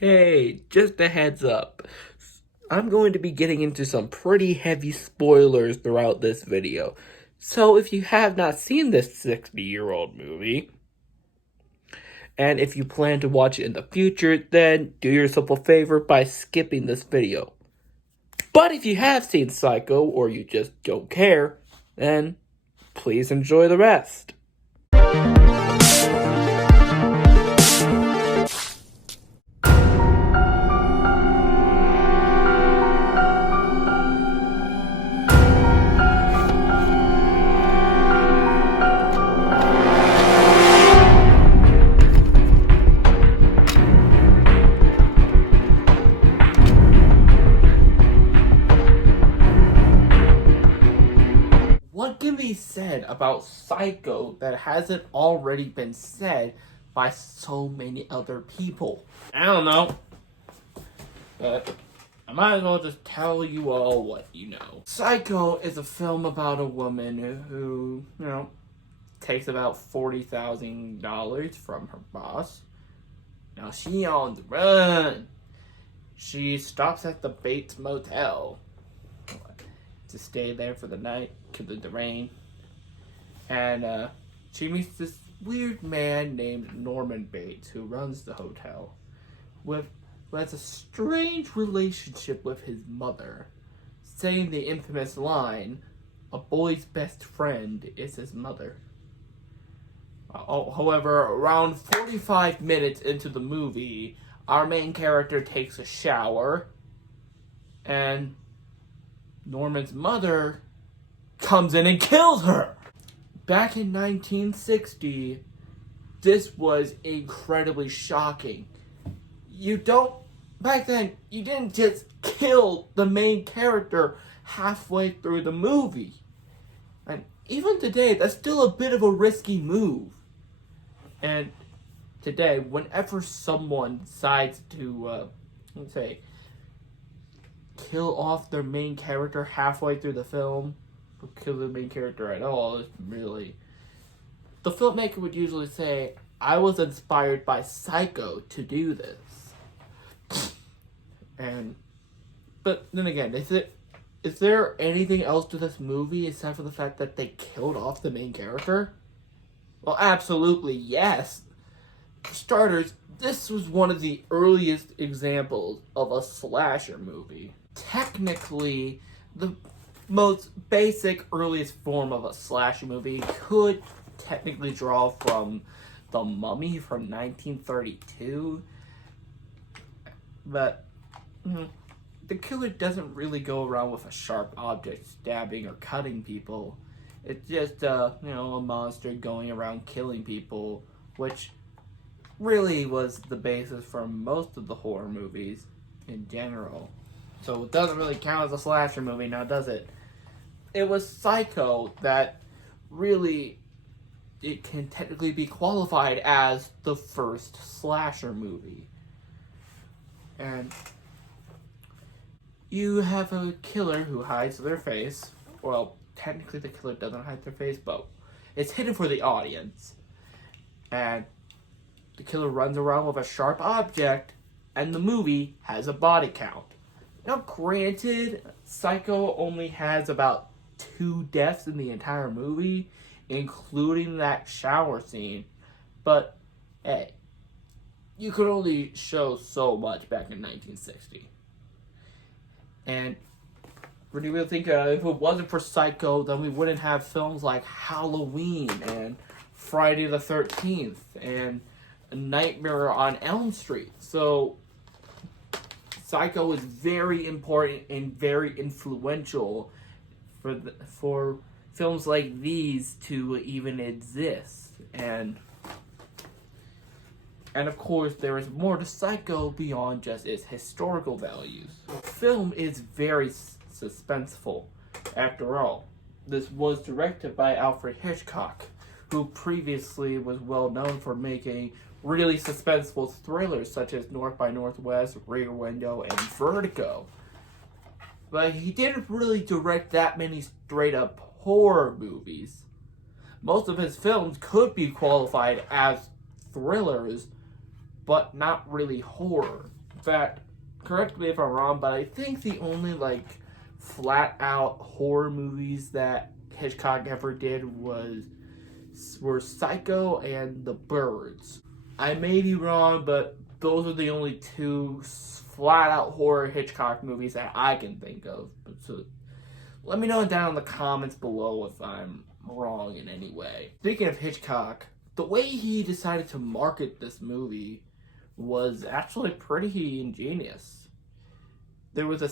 Hey, just a heads up. I'm going to be getting into some pretty heavy spoilers throughout this video. So if you have not seen this 60-year-old movie, and if you plan to watch it in the future, then do yourself a favor by skipping this video. But if you have seen Psycho, or you just don't care, then please enjoy the rest. What can be said about Psycho that hasn't already been said by so many other people? I don't know. But I might as well just tell you all what you know. Psycho is a film about a woman who, takes about $40,000 from her boss. Now she on the run. She stops at the Bates Motel to stay there for the night because of the rain. And she meets this weird man named Norman Bates who runs the hotel, who has a strange relationship with his mother, saying the infamous line, "A boy's best friend is his mother." However, around 45 minutes into the movie, our main character takes a shower, and Norman's mother comes in and kills her. Back in 1960, this was incredibly shocking. Back then, you didn't just kill the main character halfway through the movie. And even today, that's still a bit of a risky move. And today, whenever someone decides to, kill off their main character halfway through the film, or kill the main character at all, it's really... The filmmaker would usually say, "I was inspired by Psycho to do this." But then again, is there anything else to this movie except for the fact that they killed off the main character? Well, absolutely yes. For starters, this was one of the earliest examples of a slasher movie. Technically, the most basic, earliest form of a slasher movie could technically draw from The Mummy from 1932. But the killer doesn't really go around with a sharp object stabbing or cutting people. It's just, a monster going around killing people, which really was the basis for most of the horror movies in general. So it doesn't really count as a slasher movie now, does it? It was Psycho that really, it can technically be qualified as the first slasher movie. And you have a killer who hides their face. Well, technically the killer doesn't hide their face, but it's hidden for the audience. And the killer runs around with a sharp object, and the movie has a body count. Now, granted, Psycho only has about 2 deaths in the entire movie, including that shower scene. But, hey, you could only show so much back in 1960. And when you really think if it wasn't for Psycho, then we wouldn't have films like Halloween and Friday the 13th and Nightmare on Elm Street. So Psycho is very important and very influential for films like these to even exist. And of course, there is more to Psycho beyond just its historical values. The film is very suspenseful. After all, this was directed by Alfred Hitchcock, who previously was well known for making really suspenseful thrillers such as North by Northwest, Rear Window, and Vertigo. But he didn't really direct that many straight-up horror movies. Most of his films could be qualified as thrillers, but not really horror. In fact, correct me if I'm wrong, but I think the only like flat out horror movies that Hitchcock ever did were Psycho and The Birds. I may be wrong, but those are the only two flat out horror Hitchcock movies that I can think of. So let me know down in the comments below if I'm wrong in any way. Speaking of Hitchcock, the way he decided to market this movie was actually pretty ingenious. There was a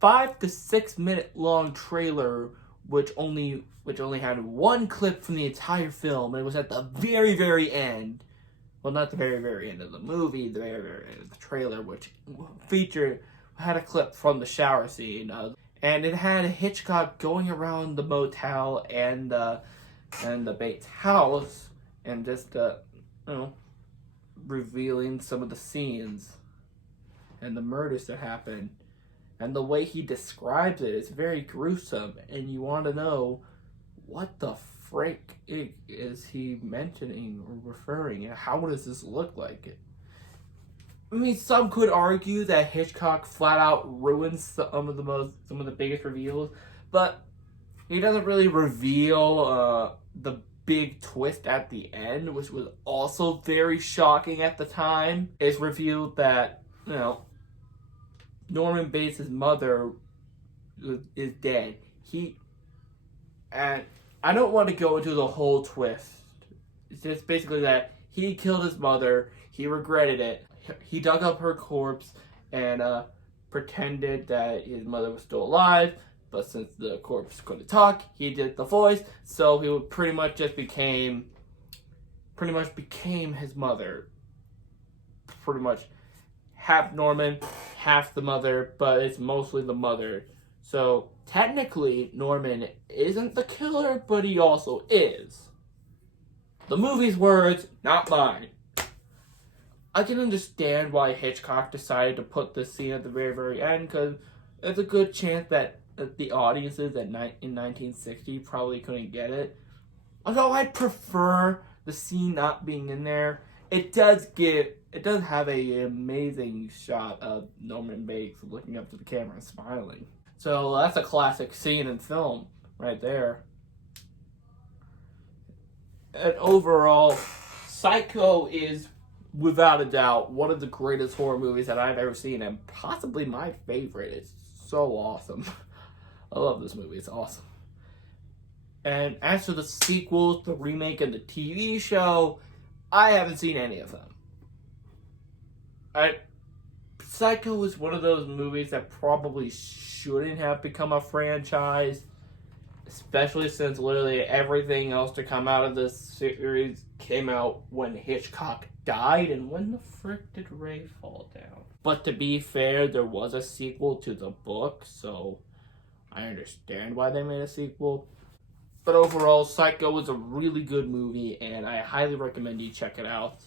5 to 6 minute long trailer which only had one clip from the entire film, and it was at the very, very end. Well, not the very, very end of the movie, the very, very end of the trailer, which had a clip from the shower scene. And it had Hitchcock going around the motel and the Bates house and just, revealing some of the scenes and the murders that happened. And the way he describes it is very gruesome, and you want to know what the frick is he mentioning or referring, and how does this look like? I mean, some could argue that Hitchcock flat out ruins some of the biggest reveals, but he doesn't really reveal the big twist at the end, which was also very shocking at the time. It's revealed that, Norman Bates' mother is dead. And I don't want to go into the whole twist. It's just basically that he killed his mother, he regretted it, he dug up her corpse and pretended that his mother was still alive, but since the corpse couldn't talk, he did the voice, so he would pretty much became his mother. Pretty much half Norman, half the mother, but it's mostly the mother. So technically, Norman isn't the killer, but he also is. The movie's words, not mine. I can understand why Hitchcock decided to put this scene at the very, very end, because there's a good chance that the audiences in 1960 probably couldn't get it. Although I'd prefer the scene not being in there. It does have an amazing shot of Norman Bates looking up to the camera and smiling. So that's a classic scene in film right there. And overall, Psycho is, without a doubt, one of the greatest horror movies that I've ever seen, and possibly my favorite. It's so awesome. I love this movie. It's awesome. And as for the sequels, the remake, and the TV show, I haven't seen any of them. Psycho is one of those movies that probably shouldn't have become a franchise, especially since literally everything else to come out of this series came out when Hitchcock died, and when the frick did Ray fall down? But to be fair, there was a sequel to the book, so I understand why they made a sequel. But overall, Psycho is a really good movie, and I highly recommend you check it out.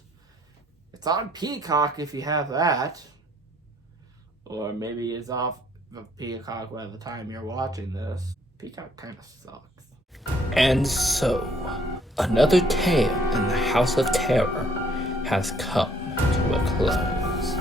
It's on Peacock if you have that. Or maybe it's off of Peacock by the time you're watching this. Peacock kind of sucks. And so, another tale in the House of Terror has come to a close.